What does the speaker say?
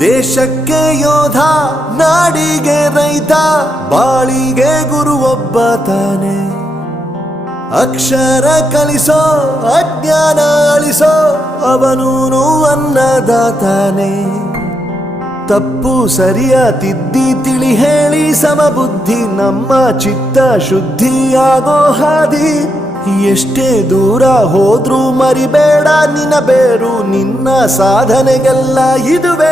ದೇಶಕ್ಕೆ ಯೋಧ, ನಾಡಿಗೆ ರೈತ, ಬಾಳಿಗೆ ಗುರು ಒಬ್ಬ ತಾನೆ. ಅಕ್ಷರ ಕಲಿಸೋ, ಅಜ್ಞಾನ ಅಳಿಸೋ, ಅವನೂನು ಅನ್ನದಾತಾನೆ. ತಪ್ಪು ಸರಿಯ ತಿದ್ದಿ ತಿಳಿ ಹೇಳಿ ಸಮಬುದ್ಧಿ ನಮ್ಮ ಚಿತ್ತ ಶುದ್ಧಿಯಾಗೋ ಹಾದಿ. ಎಷ್ಟೇ ದೂರ ಹೋದ್ರೂ ಮರಿಬೇಡ ನಿನ್ನ ಬೇರು, ನಿನ್ನ ಸಾಧನೆಗೆಲ್ಲ ಇದುವೇ